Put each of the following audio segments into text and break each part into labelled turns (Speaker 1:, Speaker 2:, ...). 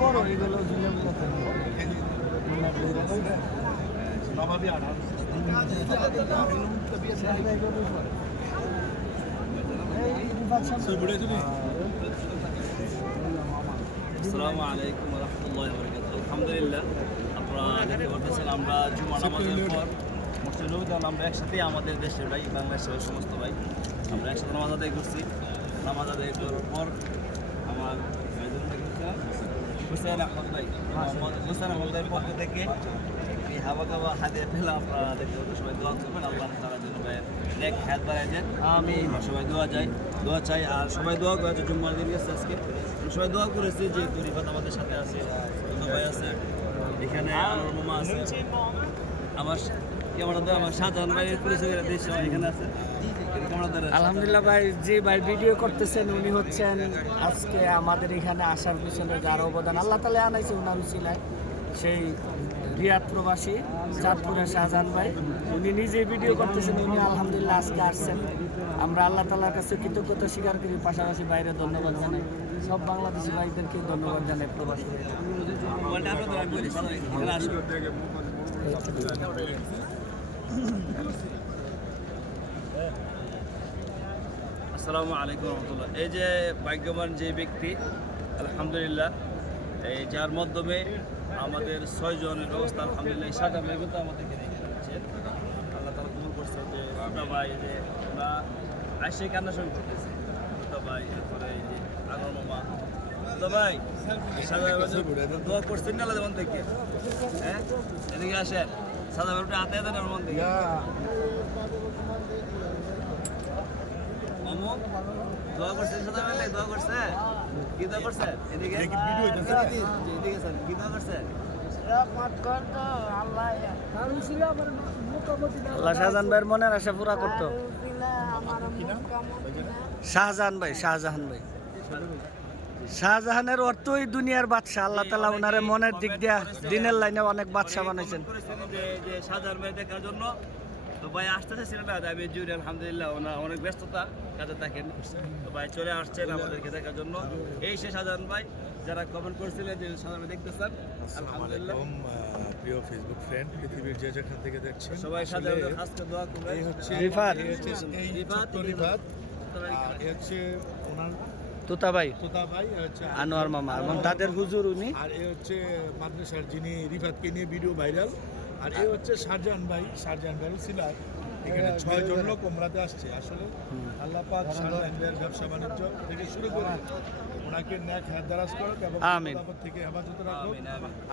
Speaker 1: বড় এগুলো নবাবী আনা
Speaker 2: আসসালামু আলাইকুম রহমতুল্লাহ বরকাত আলহামদুলিল্লাহ আপনারা দেখতে পাচ্ছেন আমরা জুমা নামাজের পর মুসলিম আমরা একসাথে আমাদের দেশের ভাই বাংলাদেশের সমস্ত ভাই আমরা একসাথে নামাজ আদায় করছি। নামাজ আদায় করার পর আমার হুসেন আহমদ ভাই মোহাম্মদ হুসেন আহমদ ভাইয়ের পক্ষ থেকে হাবা কাবা হাদিয়া পেলাম। আপনারা সবাই দোয়া করবেন। আল্লাহ ভাইয়ের নেক হাত বাড়াই দেন। আমি সবাই দোয়া যাই দোয়া চাই, আর সবাই দোয়া করেছে জুম্মার দিন গেছে আজকে। সবাই দোয়া করেছি যে গরিবাত আমাদের সাথে আছে ভাই আছে, এখানে আমার আছে। আমার এখানে আছে।
Speaker 3: আলহামদুলিল্লাহ ভাই, যে ভাই ভিডিও করতেছেন, উনি হচ্ছেন আজকে আমাদের এখানে আসার পিছনে যার অবদান। আল্লাহ তালা আনাইছে উনার উচিলায়। সেই রিয়াদ প্রবাসী চাঁদপুরের শাহজাহান ভাই। উনি নিজে ভিডিও করতেছেন, উনি আলহামদুলিল্লাহ আজকে আসছেন। আমরা আল্লাহ তালার কাছে কৃতজ্ঞতা স্বীকার করি, পাশাপাশি বাইরে ধন্যবাদ জানাই। সব বাংলাদেশি ভাইদেরকে ধন্যবাদ জানাই প্রবাসী
Speaker 2: আসসালামু আলাইকুম রহমতুল্লাহ। এই যে ভাগ্যবান যে ব্যক্তি, আলহামদুলিল্লাহ যার মাধ্যমে আমাদের ছয় জনের ব্যবস্থা, আলহামদুলিল্লাহ সাজা ভাই কিন্তু আমাদেরকে দিচ্ছে আল্লাহ তালা কবুল করছে যে ভাই, যে আমরা আইসে কান্না শুরু করতেছি। ভাই এরপরে এই যে আগর মামা। হ্যাঁ? আসেন। সাজা ভাই হাতে মন থেকে? মামু দোয়া করছেন সাদা মেলে দোয়া করছে? কি দোয়া করছে? এদিকে? এদিকে স্যার কি দোয়া করছে?
Speaker 3: আল্লাহ শাহজাহান ভাইয়ের মনের আশা পুরা করতো। শাহজাহান ভাই শাহজাহান ভাই। শাহজাহানের অর্থই দুনিয়ার বাদশাহ। আল্লাহ তালা ওনারে মনের দিক দিয়া দিনের লাইনে অনেক বাদশাহ বানাইছেন
Speaker 2: করেছেন যে যে সাজার ভাই দেখার জন্য তো ভাই আসতে চাইছিলেন না আমি জুড়ি আলহামদুলিল্লাহ ওনার অনেক ব্যস্ততা কাজে থাকেন। তো ভাই চলে আসছেন আমাদেরকে দেখার জন্য। এই সে সাজান ভাই যারা কমেন্ট করেছিলেন যে সাজান ভাই দেখতে চান আলহামদুলিল্লাহ
Speaker 1: প্রিয় ফেসবুক ফ্রেন্ড পৃথিবীর যে যেখান থেকে দেখছেন
Speaker 2: সবাই আজকে দোয়া করবেন।
Speaker 1: এই হচ্ছে
Speaker 3: রিফাত।
Speaker 1: এই হচ্ছে
Speaker 2: রিফাত,
Speaker 1: রিফাত
Speaker 2: তারা
Speaker 1: আর এ হচ্ছে ওনার
Speaker 3: তোতা ভাই
Speaker 1: তোতা ভাই হচ্ছে
Speaker 3: আনোয়ার মামা এবং তাদের হুজুর উনি।
Speaker 1: আর এ হচ্ছে মাদ্রাসার যিনি রিফাতকে নিয়ে ভিডিও ভাইরাল আর এ হচ্ছে শাহজাহান ভাই শাহজাহান ভাই সিলার। এখানে ছয় জন লোক ওমরাতে আসছে। আসলে আল্লাহ পাক শাহজাহান ভাইয়ের ব্যবসা বাণিজ্য থেকে শুরু করে ওনাকে ন্যাক হাত দারাজ করুক এবং। থেকে হেফাজত রাখুক।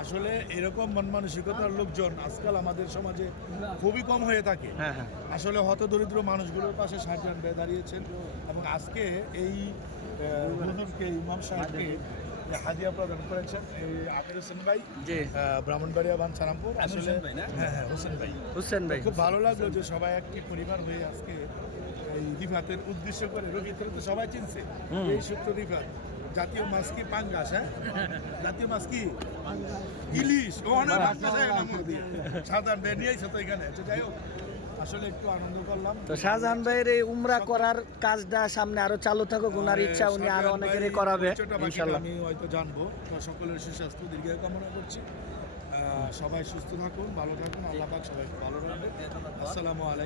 Speaker 1: আসলে এরকম মন মানসিকতার লোকজন আজকাল আমাদের সমাজে খুবই কম হয়ে থাকে।
Speaker 3: হ্যাঁ হ্যাঁ।
Speaker 1: আসলে হতদরিদ্র মানুষগুলোর পাশে শাহজাহান ভাই দাঁড়িয়েছেন এবং আজকে এই হুজুরকে ইমাম সাহেবকে করেছেন এই আমির হোসেন ভাই
Speaker 3: জি।
Speaker 1: আহ, ব্রাহ্মণবাড়িয়া বান সারামপুর।
Speaker 2: আমির হোসেন ভাই না?
Speaker 1: হ্যাঁ হ্যাঁ হোসেন ভাই।
Speaker 3: হুসেন ভাই।
Speaker 1: খুব ভালো লাগল যে সবাই একটি পরিবার হয়ে আজকে এই রিফাতের উদ্দেশ্য করে রবিত্র তো সবাই চিনছে। এই সূত্র রিফাত জাতীয় মাছ কি পাঙ্গাস হ্যাঁ? জাতীয় মাছ কি? ইলিশ। ও না সাধারণ বেরিয়েছে তো এখানে। যাই হোক আসলে একটু আনন্দ করলাম।
Speaker 3: তো শাহজাহান ভাইয়ের এই উমরা করার কাজটা সামনে আরও চালু থাকুক ওনার ইচ্ছা উনি
Speaker 1: আরও
Speaker 3: অনেকেরই করাবে ইনশাআল্লাহ
Speaker 1: আমি হয়তো জানব। সকলের সুস্বাস্থ্য দীর্ঘায়ু কামনা করছি। সবাই সুস্থ থাকুন ভালো থাকুন আল্লাহ পাক সবাই ভালো রাখবেন আসসালামু আলাইকুম।